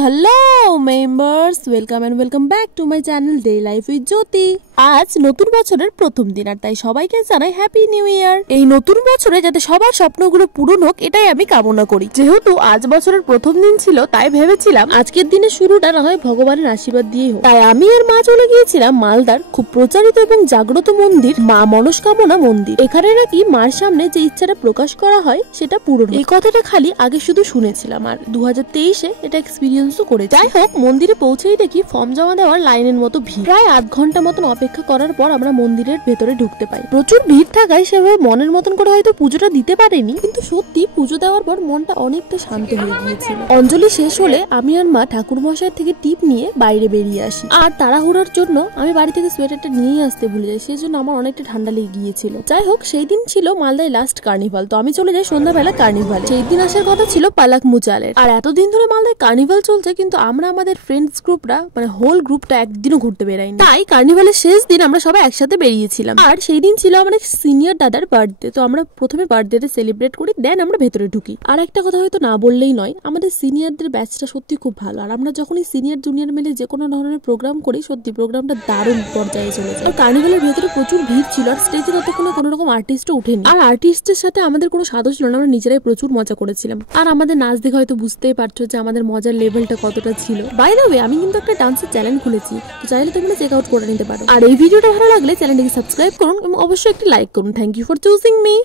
Hello members, welcome and welcome back to my channel day life with Jyoti. আজ নতুন বছরের প্রথম দিন, আর তাই সবাইকে জানাই হ্যাপি নিউ ইয়ার। এই নতুন বছরে যাতে সবার স্বপ্নগুলো পূরণ হোক, এটাই আমি কামনা করি। যেহেতু আজ বছরের প্রথম দিন ছিল, তাই ভেবেছিলাম আজকের দিনের শুরুটা না হয় ভগবানের আশীর্বাদ দিয়ে হোক। তাই আমি আর মা চলে গিয়েছিলাম মালদার খুব প্রচারিত এবং জাগ্রত মন্দির মা মনস্কামনা মন্দির। এখানে নাকি মার সামনে যে ইচ্ছাটা প্রকাশ করা হয় সেটা পূরণ। এই কথাটা খালি আগে শুধু শুনেছিলাম, আর 2023-এ এটা এক্সপিরিয়েন্সও করে। যাই হোক, মন্দিরে পৌঁছেই দেখি ফর্ম জমা দেওয়ার লাইনের মতো ভিড়। প্রায় আধ ঘন্টা মতন অপেক্ষা করার পর আমরা মন্দিরের ভেতরে ঢুকতে পাই। প্রচুর ভিড় থাকায় সেভাবে মনের মতন করে হয়তো পুজোটা দিতে পারেনি, কিন্তু সত্যি পুজো দেওয়ার পর মনটা অনেকটা শান্ত হয়ে গিয়েছিল। অঞ্জলি শেষ হলে আমি আর মা ঠাকুর মশাই থেকে টিপ নিয়ে বাইরে বেরিয়ে আসি। আর তাড়াহুড়ার জন্য আমি বাড়ি থেকে সোয়েটারটা নিয়েই আসতে ভুলে যাই, সেই জন্য আমার অনেকটা ঠান্ডা লেগে গিয়েছিল। যাই হোক, সেই দিন ছিল মালদায় লাস্ট কার্নিভাল, তো আমি চলে যাই সন্ধ্যাবেলা কার্নিভালে। সেই দিন আসার কথা ছিল পালাক মুচালের। আর এতদিন ধরে মালদায় কার্নিভাল চলছে, কিন্তু আমরা আমাদের ফ্রেন্ডস গ্রুপরা মানে হোল গ্রুপটা একদিনও ঘুরতে বেরাইনি। তাই কার্নিভালের শেষ দিন আমরা সবাই একসাথে বেরিয়েছিলাম। আর সেই দিন ছিল আমাদের সিনিয়র দাদার বার্থডে, তো আমরা প্রথমে বার্থডেটা সেলিব্রেট করি, দেন আমরা ভেতরে ঢুকি। আর একটা কথা হয়তো না বললেই নয়, আমাদের সিনিয়রদের ব্যাচটা সত্যি খুব ভালো। আর আমরা যখনই সিনিয়র জুনিয়র মিলে যে কোনো ধরনের প্রোগ্রাম করি, সত্যি প্রোগ্রামটা দারুণ পর্যায়ে চলে যায়। আর কার্নিভালের ভেতরে প্রচুর ভিড় ছিল, আর স্টেজে ততক্ষণে কোনো রকম আর্টিস্টও উঠেনি। আর আর্টিস্টের সাথে আমাদের কোনো স্বাদ ছিল না, আমরা নিজেরাই প্রচুর মজা করেছিলাম। আর আমাদের নাচ দেখে হয়তো বুঝতেই পারছো যে আমাদের মজার লেভেলটা কতটা ছিল। বাই দ্য ওয়ে, আমি কিন্তু একটা ডান্সের চ্যানেল খুলেছি, তো চাইলে তোমরা চেক আউট করে নিতে পারো। আর এই ভিডিওটা ভালো লাগলে চ্যানেলটিকে সাবস্ক্রাইব করুন এবং অবশ্যই একটা লাইক করুন। Thank you for choosing me.